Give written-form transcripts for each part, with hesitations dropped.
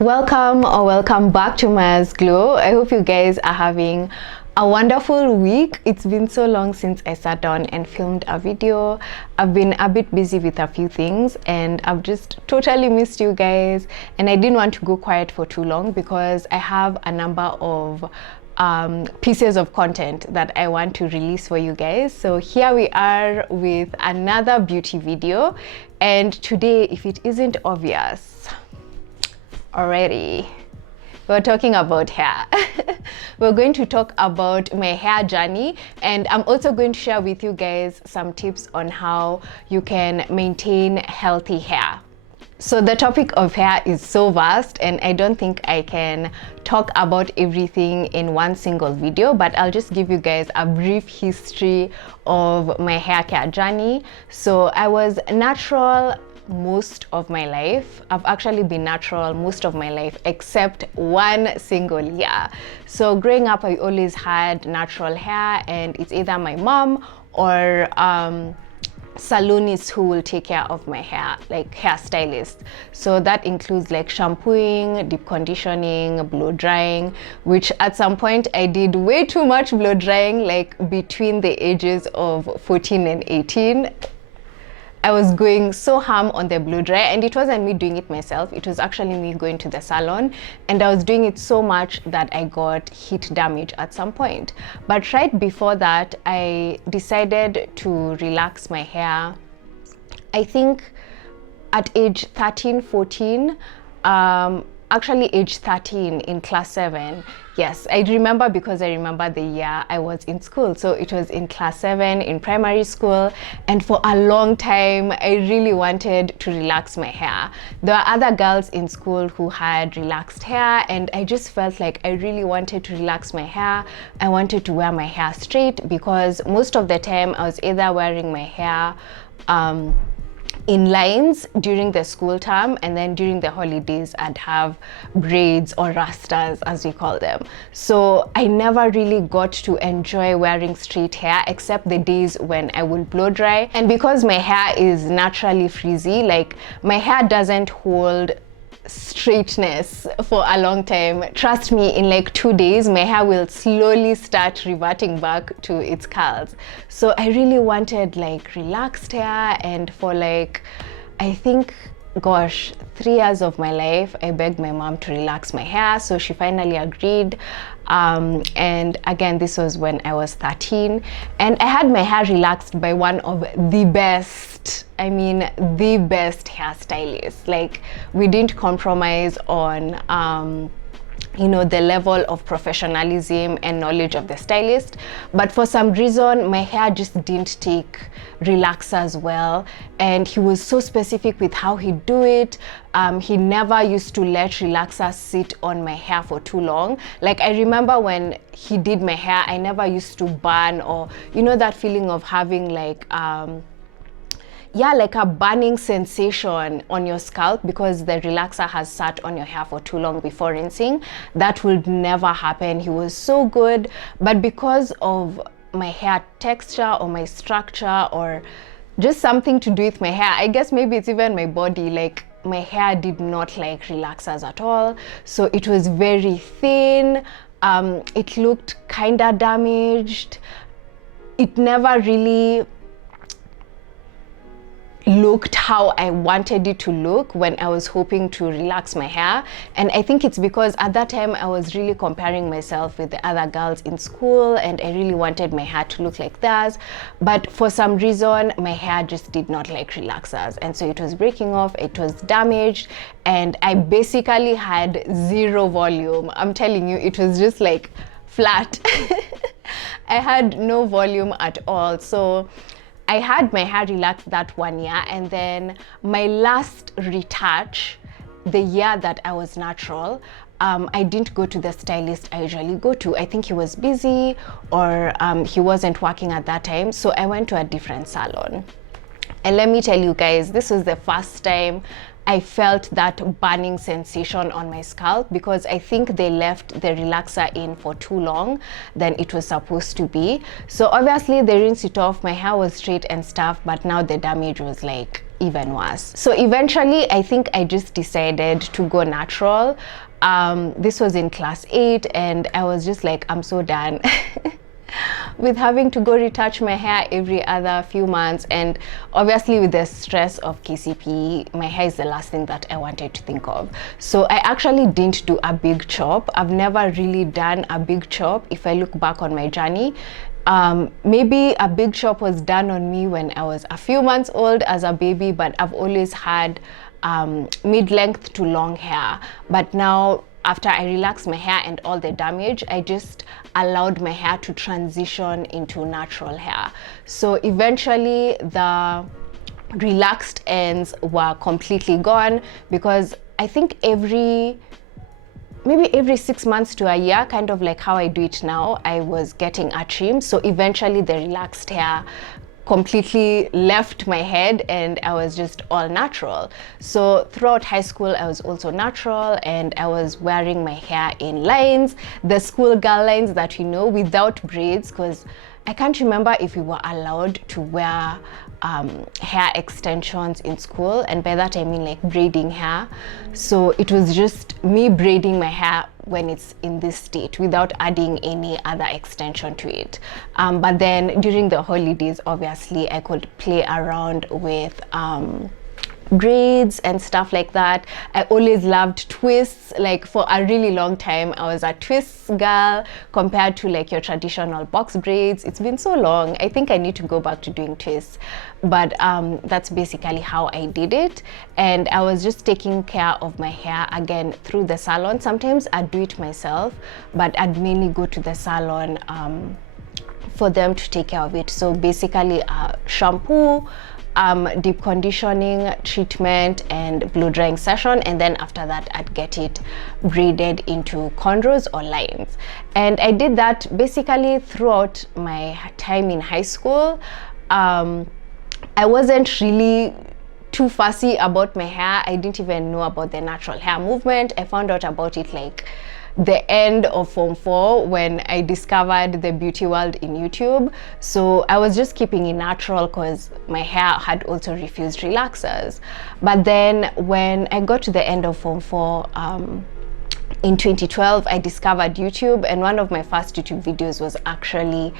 Welcome or welcome back to Maya's Glow. I hope you guys are having a wonderful week. It's been so long since I sat down and filmed a video. I've been a bit busy with a few things and I've just totally missed you guys, and I didn't want to go quiet for too long because I have a number of pieces of content that I want to release for you guys. So here we are with another beauty video, and today, if it isn't obvious already, we're talking about hair. We're going to talk about my hair journey, and I'm also going to share with you guys some tips on how you can maintain healthy hair. So the topic of hair is so vast, and I don't think I can talk about everything in one single video, but I'll just give you guys a brief history of my hair care journey. So I was natural most of my life. I've actually been natural most of my life except one single year. So growing up, I always had natural hair, and it's either my mom or salonists who will take care of my hair, like hairstylists. So that includes like shampooing, deep conditioning, blow drying, which at some point I did way too much blow drying, like between the ages of 14 and 18. I was going so ham on the blow dry, and it wasn't me doing it myself, it was actually me going to the salon, and I was doing it so much that I got heat damage at some point. But right before that, I decided to relax my hair, I think at age 13, 14, actually age 13 in class 7. Yes, I remember because I remember the year I was in school. So it was in class 7 in primary school, and for a long time I really wanted to relax my hair. There were other girls in school who had relaxed hair, and I just felt like I really wanted to relax my hair. I wanted to wear my hair straight because most of the time I was either wearing my hair in lines during the school term, and then during the holidays I'd have braids or rastas as we call them. So I never really got to enjoy wearing straight hair except the days when I will blow dry. And because my hair is naturally frizzy, like my hair doesn't hold straightness for a long time. Trust me, in like 2 days my hair will slowly start reverting back to its curls. So I really wanted like relaxed hair, and for like, I think, gosh, 3 years of my life I begged my mom to relax my hair, so she finally agreed. And again, this was when I was 13, and I had my hair relaxed by one of the best, I mean the best hairstylists. Like, we didn't compromise on you know, the level of professionalism and knowledge of the stylist, but for some reason my hair just didn't take relaxers well, and he was so specific with how he'd do it. He never used to let relaxers sit on my hair for too long. Like, I remember when he did my hair, I never used to burn, or you know that feeling of having like yeah, like a burning sensation on your scalp because the relaxer has sat on your hair for too long before rinsing. That would never happen. He was so good, but because of my hair texture or my structure or just something to do with my hair, I guess maybe it's even my body, like my hair did not like relaxers at all. So it was very thin, it looked kinda damaged, it never really looked how I wanted it to look when I was hoping to relax my hair. And I think it's because at that time I was really comparing myself with the other girls in school, and I really wanted my hair to look like theirs, but for some reason my hair just did not like relaxers, and so it was breaking off, it was damaged, and I basically had zero volume. I'm telling you, it was just like flat. I had no volume at all. So I had my hair relaxed that 1 year, and then my last retouch, the year that I was natural, I didn't go to the stylist I usually go to. I think he was busy, or he wasn't working at that time, so I went to a different salon. And let me tell you guys, this was the first time I felt that burning sensation on my scalp, because I think they left the relaxer in for too long than it was supposed to be. So obviously they rinsed it off, my hair was straight and stuff, but now the damage was like even worse. So eventually I think I just decided to go natural. This was in class 8 and I was just like, I'm so done with having to go retouch my hair every other few months, and obviously with the stress of KCP, my hair is the last thing that I wanted to think of. So I actually didn't do a big chop. I've never really done a big chop if I look back on my journey. Maybe a big chop was done on me when I was a few months old as a baby, but I've always had mid-length to long hair. But now, after I relaxed my hair and all the damage, I just allowed my hair to transition into natural hair. So eventually the relaxed ends were completely gone, because I think maybe every 6 months to a year, kind of like how I do it now, I was getting a trim. So eventually the relaxed hair completely left my head and I was just all natural. So throughout high school I was also natural, and I was wearing my hair in lines, the schoolgirl lines that you know, without braids, because I can't remember if we were allowed to wear hair extensions in school, and by that I mean like braiding hair. So it was just me braiding my hair when it's in this state without adding any other extension to it. But then during the holidays, obviously I could play around with braids and stuff like that. I always loved twists. Like for a really long time I was a twists girl compared to like your traditional box braids. It's been so long. I think I need to go back to doing twists, but that's basically how I did it. And I was just taking care of my hair again through the salon. Sometimes I'd do it myself, but I'd mainly go to the salon for them to take care of it. So basically shampoo, deep conditioning treatment, and blow drying session, and then after that I'd get it braided into cornrows or lines. And I did that basically throughout my time in high school. I wasn't really too fussy about my hair. I didn't even know about the natural hair movement. I found out about it like the end of Form 4 when I discovered the beauty world in YouTube. So I was just keeping it natural because my hair had also refused relaxers. But then when I got to the end of Form 4, in 2012, I discovered YouTube, and one of my first YouTube videos was actually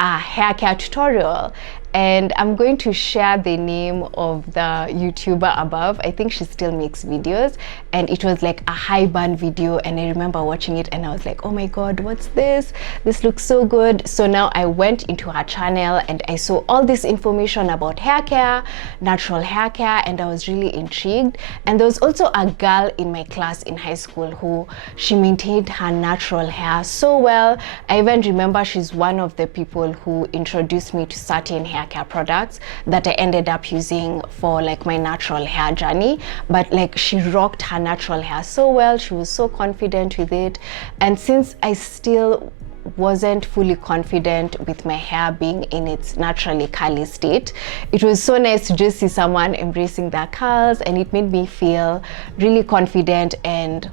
a hair care tutorial. And I'm going to share the name of the YouTuber above. I think she still makes videos, and it was like a high burn video, and I remember watching it and I was like, oh my god, what's this? This looks so good. So now I went into her channel and I saw all this information about hair care, natural hair care, and I was really intrigued. And there was also a girl in my class in high school who she maintained her natural hair so well. I even remember she's one of the people who introduced me to certain hair care products that I ended up using for like my natural hair journey. But like she rocked her natural hair so well, she was so confident with it. And since I still wasn't fully confident with my hair being in its naturally curly state, it was so nice to just see someone embracing their curls, and it made me feel really confident, and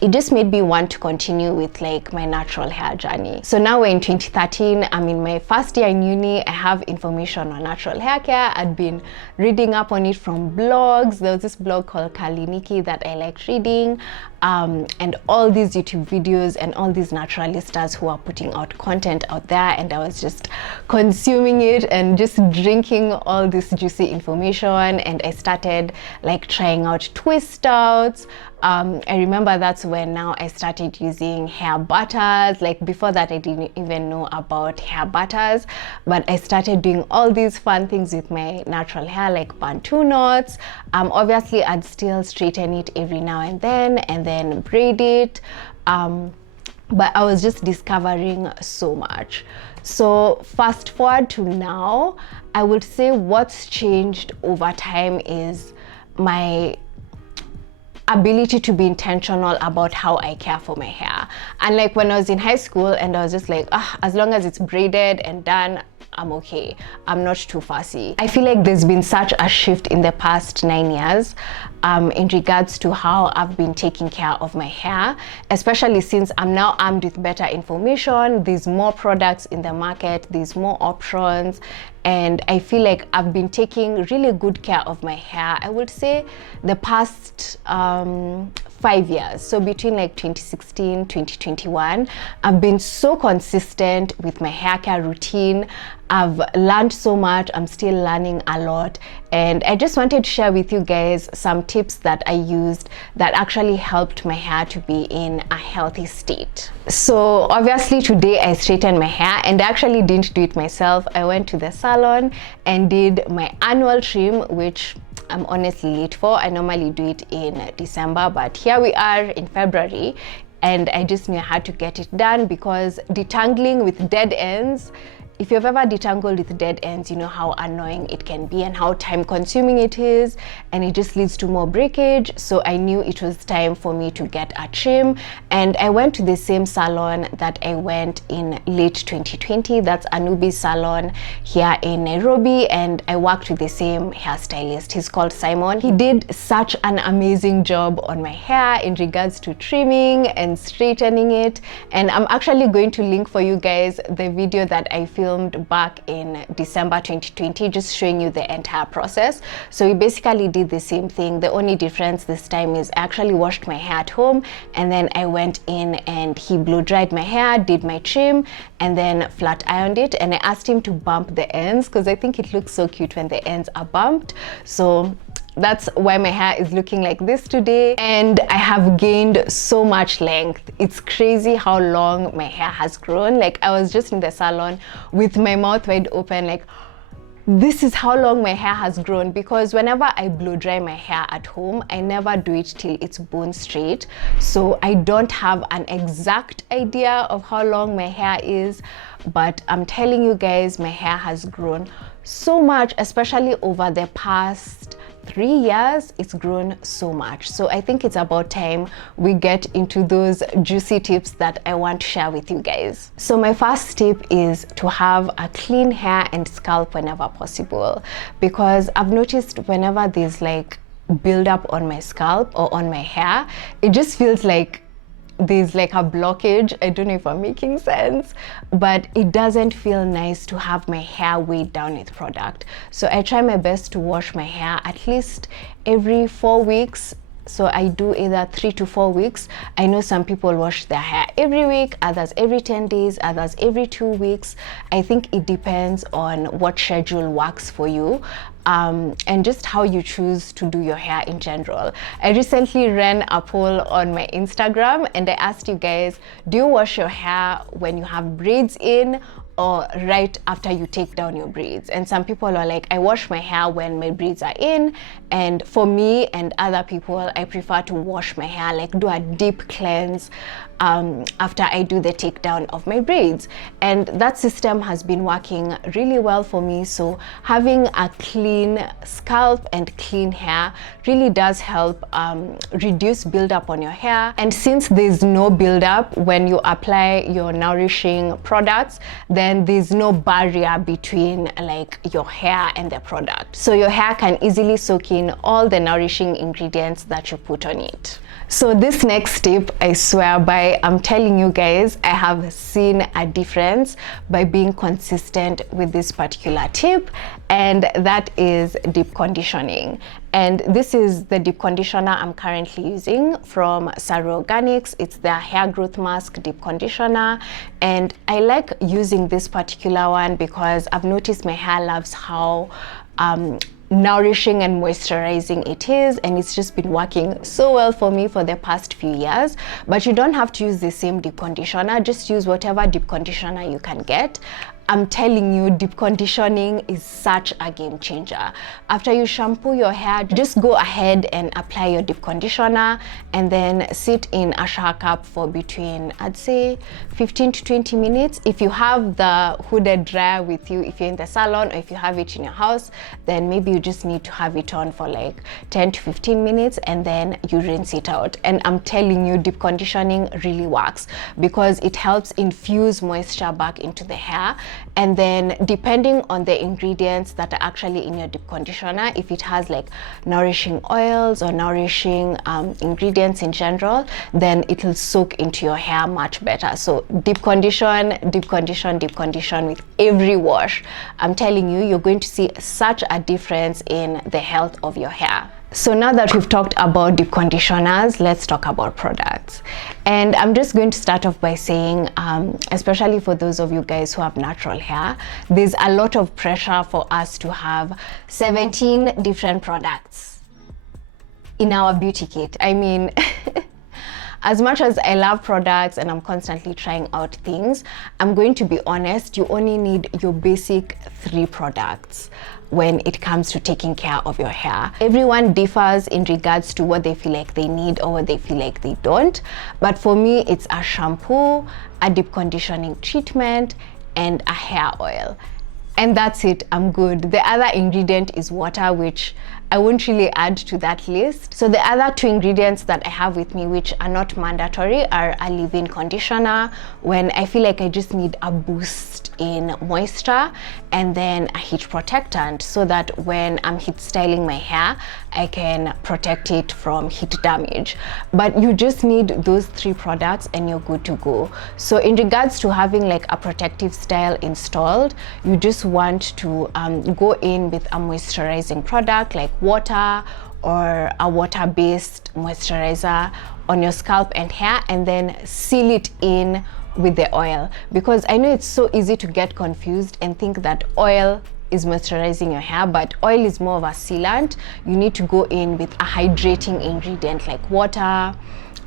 it just made me want to continue with like my natural hair journey. So now we're in 2013, I'm in my first year in uni. I have information on natural hair care. I'd been reading up on it from blogs. There was this blog called Curly Nikki that I liked reading, and all these YouTube videos and all these naturalistas who are putting out content out there, and I was just consuming it and just drinking all this juicy information. And I started like trying out twist outs. I remember that's when now I started using hair butters. Like before that I didn't even know about hair butters, but I started doing all these fun things with my natural hair, like bantu knots. Obviously I'd still straighten it every now and then braid it, but I was just discovering so much. So fast forward to now, I would say what's changed over time is my ability to be intentional about how I care for my hair. And like when I was in high school and I was just like, as long as it's braided and done, I'm okay. I'm not too fussy. I feel like there's been such a shift in the past 9 years in regards to how I've been taking care of my hair, especially since I'm now armed with better information. There's more products in the market, there's more options, and I feel like I've been taking really good care of my hair, I would say the past 5 years. So between like 2016 2021, I've been so consistent with my hair care routine. I've learned so much. I'm still learning a lot, and I just wanted to share with you guys some tips that I used that actually helped my hair to be in a healthy state. So obviously today I straightened my hair, and I actually didn't do it myself. I went to the salon and did my annual trim, which I'm honestly late for. I normally do it in December, but here we are in February, and I just knew I had to get it done because detangling with dead ends, if you've ever detangled with dead ends, you know how annoying it can be and how time consuming it is, and it just leads to more breakage. So I knew it was time for me to get a trim, and I went to the same salon that I went in late 2020. That's Anubi's salon here in Nairobi, and I worked with the same hairstylist. He's called Simon. He did such an amazing job on my hair in regards to trimming and straightening it, and I'm actually going to link for you guys the video that I filmed back in December 2020, just showing you the entire process. So we basically did the same thing. The only difference this time is I actually washed my hair at home, and then I went in and he blow dried my hair, did my trim, and then flat ironed it. And I asked him to bump the ends because I think it looks so cute when the ends are bumped. So that's why my hair is looking like this today, and I have gained so much length. It's crazy how long my hair has grown. Like, I was just in the salon with my mouth wide open, like, this is how long my hair has grown, because whenever I blow dry my hair at home, I never do it till it's bone straight. So I don't have an exact idea of how long my hair is, but I'm telling you guys, my hair has grown so much, especially over the past 3 years. It's grown so much. So I think it's about time we get into those juicy tips that I want to share with you guys. So my first tip is to have a clean hair and scalp whenever possible, because I've noticed whenever there's like buildup on my scalp or on my hair, it just feels like there's like a blockage. I don't know if I'm making sense, but it doesn't feel nice to have my hair weighed down with product. So I try my best to wash my hair at least every 4 weeks. So I do either 3 to 4 weeks. I know some people wash their hair every week, others every 10 days, others every 2 weeks. I think it depends on what schedule works for you, and just how you choose to do your hair in general. I recently ran a poll on my Instagram, and I asked you guys, do you wash your hair when you have braids in or right after you take down your braids? And some people are like, I wash my hair when my braids are in. And for me and other people, I prefer to wash my hair, like do a deep cleanse after I do the takedown of my braids. And that system has been working really well for me. So having a clean scalp and clean hair really does help reduce buildup on your hair. And since there's no buildup when you apply your nourishing products, then there's no barrier between like your hair and the product. So your hair can easily soak in all the nourishing ingredients that you put on it. So this next tip, I swear by, I'm telling you guys, I have seen a difference by being consistent with this particular tip, and that is deep conditioning. And this is the deep conditioner I'm currently using from Saro Organics. It's their hair growth mask deep conditioner, and I like using this particular one because I've noticed my hair loves how nourishing and moisturizing it is, and it's just been working so well for me for the past few years. But you don't have to use the same deep conditioner, just use whatever deep conditioner you can get. I'm telling you, deep conditioning is such a game changer. After you shampoo your hair, just go ahead and apply your deep conditioner and then sit in a shower cap for between, I'd say, 15 to 20 minutes. If you have the hooded dryer with you, if you're in the salon, or if you have it in your house, then maybe you just need to have it on for like 10 to 15 minutes and then you rinse it out. And I'm telling you, deep conditioning really works because it helps infuse moisture back into the hair. and then depending on the ingredients that are actually in your deep conditioner, if it has like nourishing oils or nourishing ingredients in general, then it will soak into your hair much better. So deep condition, deep condition, deep condition with every wash. I'm telling you, you're going to see such a difference in the health of your hair. So now that we've talked about deep conditioners, let's talk about products. And I'm just going to start off by saying, especially for those of you guys who have natural hair, there's a lot of pressure for us to have 17 different products in our beauty kit. I mean, as much as I love products and I'm constantly trying out things, I'm going to be honest, you only need your basic 3 products when it comes to taking care of your hair. Everyone differs in regards to what they feel like they need or what they feel like they don't. But for me, it's a shampoo, a deep conditioning treatment, and a hair oil. And that's it, I'm good. The other ingredient is water, which I won't really add to that list. So the other 2 ingredients that I have with me, which are not mandatory, are a leave-in conditioner when I feel like I just need a boost in moisture, and then a heat protectant so that when I'm heat styling my hair, I can protect it from heat damage. But you just need those 3 products and you're good to go. So in regards to having like a protective style installed, you just want to go in with a moisturizing product like water or a water-based moisturizer on your scalp and hair, and then seal it in with the oil, because I know it's so easy to get confused and think that oil is moisturizing your hair, but oil is more of a sealant. You need to go in with a hydrating ingredient like water,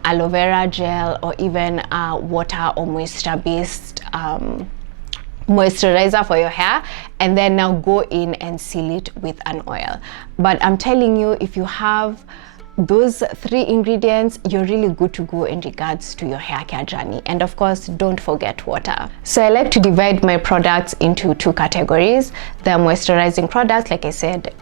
aloe vera gel, or even water or moisture-based moisturizer for your hair, and then now go in and seal it with an oil. But I'm telling you, if you have those 3 ingredients, you're really good to go in regards to your hair care journey. And of course, don't forget water. So I like to divide my products into 2 categories. The moisturizing products, like I said,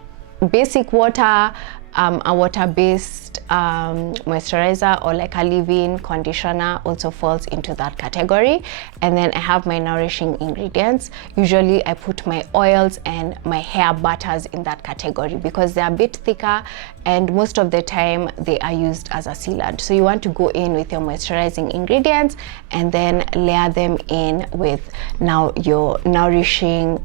basic water, a water-based moisturizer, or like a leave-in conditioner also falls into that category. And then I have my nourishing ingredients. Usually I put my oils and my hair butters in that category because they're a bit thicker and most of the time they are used as a sealant. So you want to go in with your moisturizing ingredients and then layer them in with now your nourishing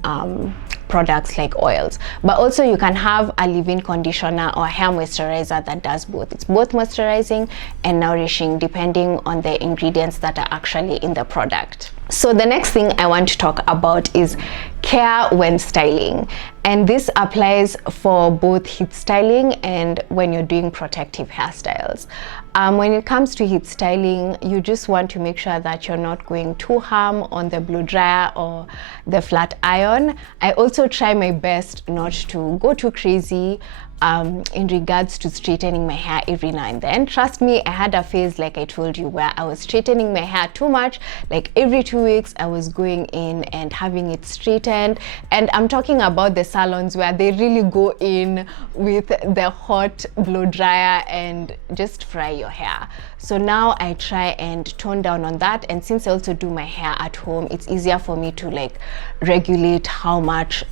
products like oils. But also you can have a leave-in conditioner or a hair moisturizer that does both. It's both moisturizing and nourishing depending on the ingredients that are actually in the product. So the next thing I want to talk about is care when styling, and this applies for both heat styling and when you're doing protective hairstyles. When it comes to heat styling, you just want to make sure that you're not going too ham on the blow dryer or the flat iron. I also try my best not to go too crazy in regards to straightening my hair every now and then. Trust me, I had a phase, like I told you, where I was straightening my hair too much. Like every 2 weeks I was going in and having it straightened, and I'm talking about the salons where they really go in with the hot blow dryer and just fry your hair. So now I try and tone down on that, and since I also do my hair at home, it's easier for me to like regulate how much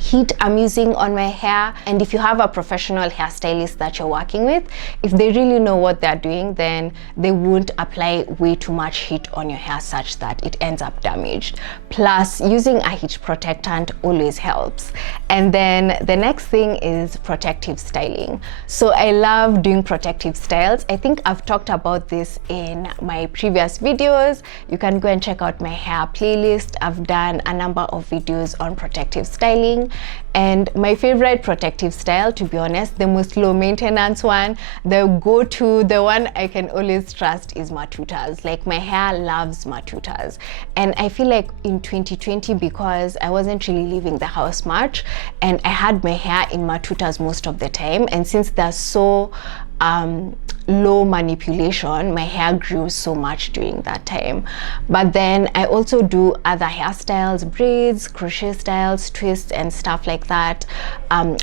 heat I'm using on my hair. And if you have a professional hairstylist that you're working with, if they really know what they're doing, then they won't apply way too much heat on your hair such that it ends up damaged. Plus, using a heat protectant always helps. And then the next thing is protective styling. So I love doing protective styles. I think I've talked about this in my previous videos. You can go and check out my hair playlist. I've done a number of videos on protective styling. And my favorite protective style, to be honest, the most low maintenance one, the go-to, the one I can always trust, is matutas. Like, my hair loves matutas. And I feel like in 2020, because I wasn't really leaving the house much and I had my hair in matutas most of the time, and since they're so low manipulation, my hair grew so much during that time. But then I also do other hairstyles, braids, crochet styles, twists and stuff like that,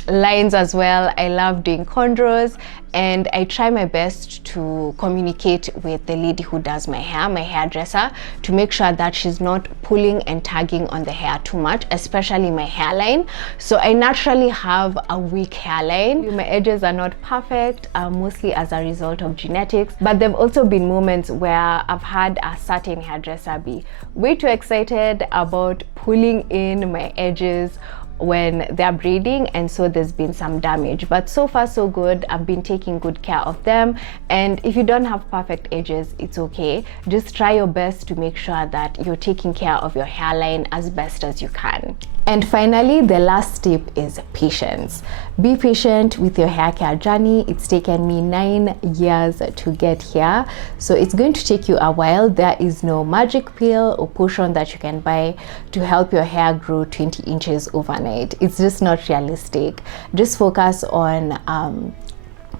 lines as well. I love doing cornrows, and I try my best to communicate with the lady who does my hair, my hairdresser, to make sure that she's not pulling and tugging on the hair too much, especially my hairline. So I naturally have a weak hairline. My edges are not perfect, mostly as a result of genetics, but there have also been moments where I've had a certain hairdresser be way too excited about pulling in my edges when they're braiding, and so there's been some damage. But so far so good. I've been taking good care of them, and if you don't have perfect edges, it's okay. Just try your best to make sure that you're taking care of your hairline as best as you can. And finally, the last tip is patience. Be patient with your hair care journey. It's taken me 9 years to get here, so it's going to take you a while. There is no magic pill or potion that you can buy to help your hair grow 20 inches overnight. It's just not realistic. Just focus on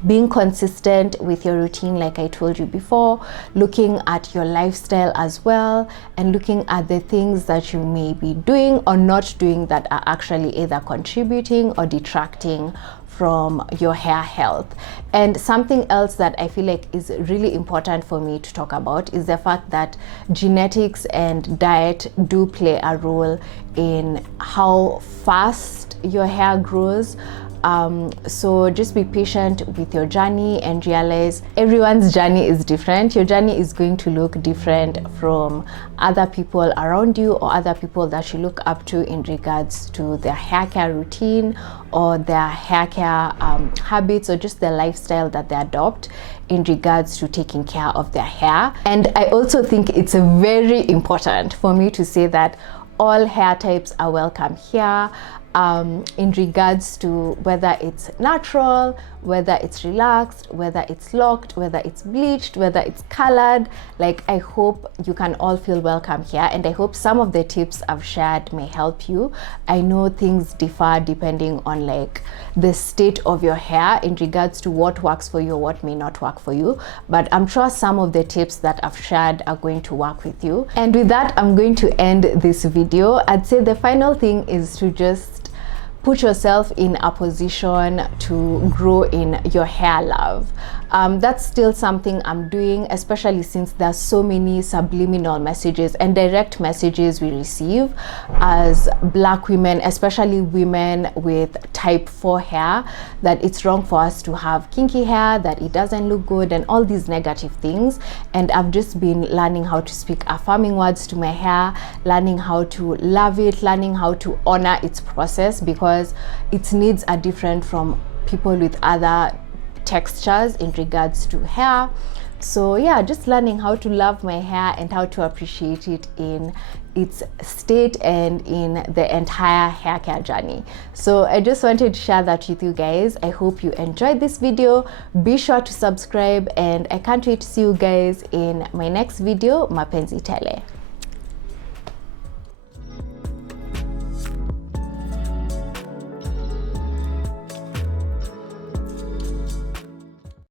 being consistent with your routine, like I told you before, looking at your lifestyle as well, and looking at the things that you may be doing or not doing that are actually either contributing or detracting from your hair health. And something else that I feel like is really important for me to talk about is the fact that genetics and diet do play a role in how fast your hair grows. So just be patient with your journey and realize everyone's journey is different. Your journey is going to look different from other people around you or other people that you look up to in regards to their hair care routine or their hair care habits, or just their lifestyle that they adopt in regards to taking care of their hair. And I also think it's very important for me to say that all hair types are welcome here. In regards to whether it's natural, whether it's relaxed, whether it's locked, whether it's bleached, whether it's colored. Like, I hope you can all feel welcome here, and I hope some of the tips I've shared may help you. I know things differ depending on like the state of your hair in regards to what works for you or what may not work for you, but I'm sure some of the tips that I've shared are going to work with you. And with that, I'm going to end this video. I'd say the final thing is to just put yourself in a position to grow in your hair love. That's still something I'm doing, especially since there's so many subliminal messages and direct messages we receive as Black women, especially women with type 4 hair, that it's wrong for us to have kinky hair, that it doesn't look good, and all these negative things. And I've just been learning how to speak affirming words to my hair, learning how to love it, learning how to honor its process, because its needs are different from people with other textures in regards to hair. So yeah, just learning how to love my hair and how to appreciate it in its state and in the entire hair care journey. So I just wanted to share that with you guys. I hope you enjoyed this video. Be sure to subscribe, and I can't wait to see you guys in my next video, Mapenzi Tele.